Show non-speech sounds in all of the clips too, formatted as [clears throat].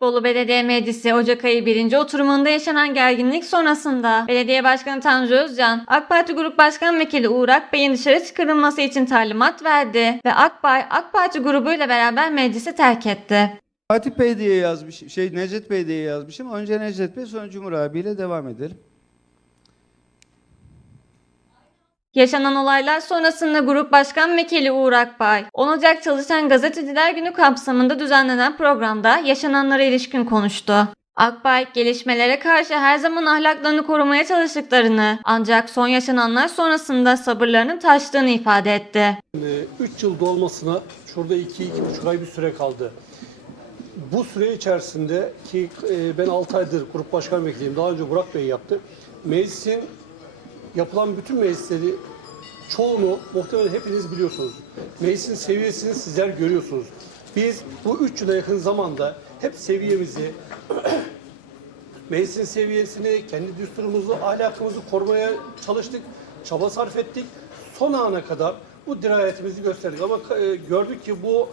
Bolu Belediye Meclisi Ocak ayı birinci oturumunda yaşanan gerginlik sonrasında Belediye Başkanı Tanju Özcan, AK Parti Grup Başkan Vekili Uğur Akbay'ın dışarı çıkarılması için talimat verdi ve Akbay, AK Parti grubuyla beraber meclisi terk etti. Fatih Bey diye yazmış, şey Necdet Bey diye yazmışım. Önce Necdet Bey sonra Cumhur abiyle devam edelim. Yaşanan olaylar sonrasında Grup Başkan Vekili Uğur Akbay, 10 Ocak Çalışan Gazeteciler Günü kapsamında düzenlenen programda yaşananlara ilişkin konuştu. Akbay, gelişmelere karşı her zaman ahlaklarını korumaya çalıştıklarını ancak son yaşananlar sonrasında sabırlarının taştığını ifade etti. 3 yıl dolmasına şurada 2-2,5 ay bir süre kaldı. Bu süre içerisinde ki e, ben 6 aydır grup başkan vekiliyim. Daha önce Burak Bey yaptı. Meclisin yapılan bütün meclisleri çoğunu muhtemelen hepiniz biliyorsunuz. Meclisin seviyesini sizler görüyorsunuz. Biz bu 3 yıla yakın zamanda hep seviyemizi, [clears throat] meclisin seviyesini, kendi düsturumuzu, ahlakımızı korumaya çalıştık, çaba sarf ettik. Son ana kadar bu dirayetimizi gösterdik ama e, gördük ki bu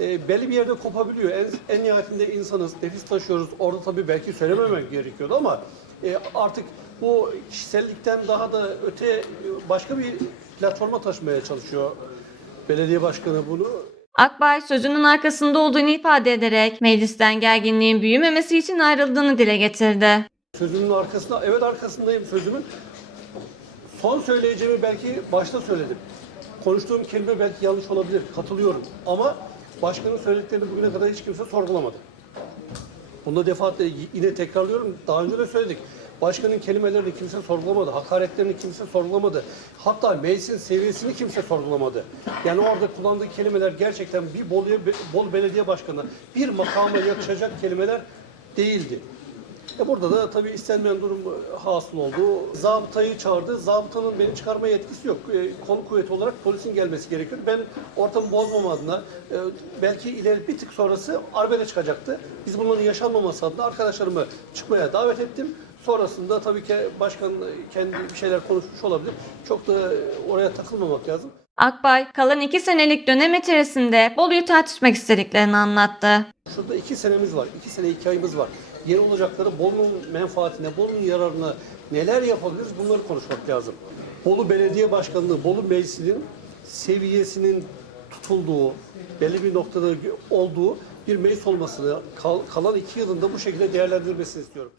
e, belli bir yerde kopabiliyor. En, en nihayetinde insanız, nefis taşıyoruz. Orada tabii belki söylememek gerekiyordu ama e, artık bu kişisellikten daha da öte e, başka bir platforma taşımaya çalışıyor belediye başkanı bunu. Akbay sözünün arkasında olduğunu ifade ederek meclisten gerginliğin büyümemesi için ayrıldığını dile getirdi. Sözümün arkasında, evet arkasındayım sözümün. Son söyleyeceğimi belki başta söyledim. Konuştuğum kelime belki yanlış olabilir, katılıyorum. Ama başkanın söylediklerini bugüne kadar hiç kimse sorgulamadı. Bunu da defaatle yine tekrarlıyorum. Daha önce de söyledik. Başkanın kelimelerini kimse sorgulamadı. Hakaretlerini kimse sorgulamadı. Hatta meclisin seviyesini kimse sorgulamadı. Yani orada kullandığı kelimeler gerçekten bir Bolu, Bolu Belediye Başkanı bir makama yakışacak kelimeler değildi. E burada da tabii istenmeyen durum hasıl oldu. Zabıtayı çağırdı. Zabıtanın beni çıkarma yetkisi yok. E, kol kuvveti olarak polisin gelmesi gerekiyor. Ben ortamı bozmam adına e, belki ileri bir tık sonrası arbede çıkacaktı. Biz bunların yaşanmaması adına arkadaşlarımı çıkmaya davet ettim. Sonrasında tabii ki başkan kendi bir şeyler konuşmuş olabilir. Çok da oraya takılmamak lazım. Akbay kalan iki senelik dönem içerisinde Bolu'yu tartışmak istediklerini anlattı. Şurada iki senemiz var. iki sene iki ayımız var. Yeni olacakları Bolu'nun menfaatine, Bolu'nun yararına neler yapabiliriz bunları konuşmak lazım. Bolu Belediye Başkanlığı, Bolu Meclisi'nin seviyesinin tutulduğu, belli bir noktada olduğu bir meclis olmasını kal- kalan iki yılında bu şekilde değerlendirmesini istiyorum.